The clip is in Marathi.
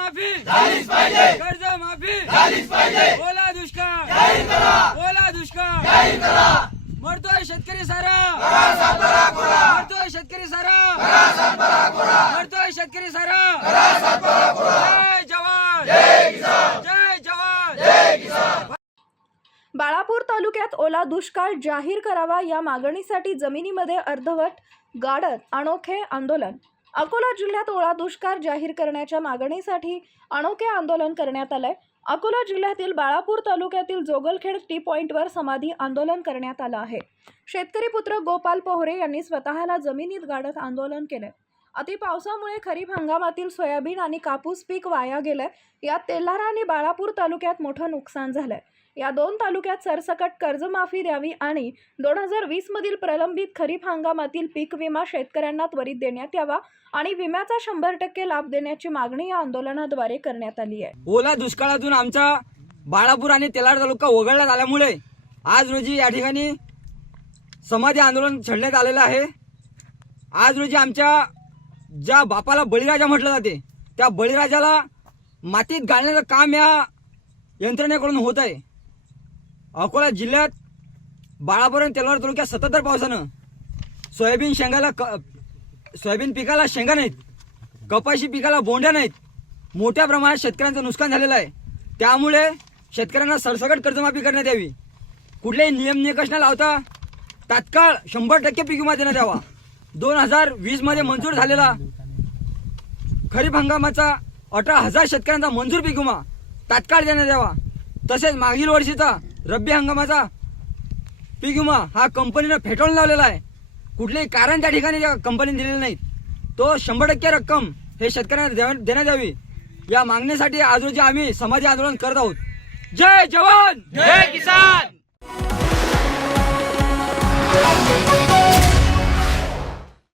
माफी झालीच पाहिजे, कर्ज माफी झालीच पाहिजे, ओला दुष्काळ जाहीर करा, ओला दुष्काळ जाहीर करा, मरतोय शेतकरी सारा, मरतोय शेतकरी सारा, मरतोय शेतकरी सारा, जय जवान जय किसान, जय जवान जय किसान। बाळापूर तालुक्यात ओला दुष्काळ जाहीर करावा या मागणीसाठी जमिनीमध्ये अर्धवट गाडत अनोखे आंदोलन। अकोला जिल्ह्यात ओला दुष्काळ जाहीर करण्याच्या मागणीसाठी अनोखे आंदोलन करण्यात आले। अकोला जिल्ह्यातील बाळापूर तालुक्यातील जोगलखेड टी पॉइंटवर समाधी आंदोलन करण्यात आलं आहे। शेतकरी पुत्र गोपाल पोहरे यांनी स्वतःला जमिनीत गाडत आंदोलन केले। अति पावसामुळे खरीप हंगामातील सोयाबीन आणि कापूस पीक वाया गेले। यात तेल्हारा आणि बाळापूर तालुक्यात मोठं नुकसान झालंय। या दोन तालुक्यात सरसकट कर्जमाफी द्यावी आणि 2020 मधील प्रलंबित खरीप हंगामातील पीक विमा शेतकऱ्यांना त्वरित देण्यात यावा आणि विम्याचा 100% लाभ देण्याची मागणी या आंदोलनाद्वारे करण्यात आली आहे। ओला दुष्काळातून आमचा बाळापूर आणि तेल्हारा तालुका वगळण्यात आल्यामुळे आज रोजी या ठिकाणी समाधी आंदोलन छेडण्यात आलेलं आहे। आज रोजी आमच्या ज्या बापाला बळीराजा म्हटलं जाते त्या बळीराजाला मातीत घालण्याचं काम या यंत्रणेकडून होत आहे। अकोला जिल्ह्यात बाळापूर आणि तेल्हारा तालुक्यात सततधार पावसानं सोयाबीन पिकाला शेंगा नाहीत, कपाशी पिकाला बोंड्या नाहीत, मोठ्या प्रमाणात शेतकऱ्यांचं नुकसान झालेलं आहे। त्यामुळे शेतकऱ्यांना सरसकट कर्जमाफी करण्यात यावी, कुठलेही नियम निकष न लावता तात्काळ 100% पीक विमा देण्यात यावा। 2020 मध्ये मंजूर झालेला खरीप हंगामाचा 18,000 शेतकऱ्यांचा मंजूर पीक विमा तात्काळ देण्यात यावा। तसेच मागील वर्षीचा रब्बी हंगामाचा पीक विमा हा कंपनीनं फेटाळून लावलेला आहे, कुठलेही कारण त्या ठिकाणी कंपनीने दिलेलं नाही। तो 100% रक्कम हे शेतकऱ्यांना देण्यात यावी या मागणीसाठी आज रोजी आम्ही समाधी आंदोलन करत आहोत। जय जवान जय किसान।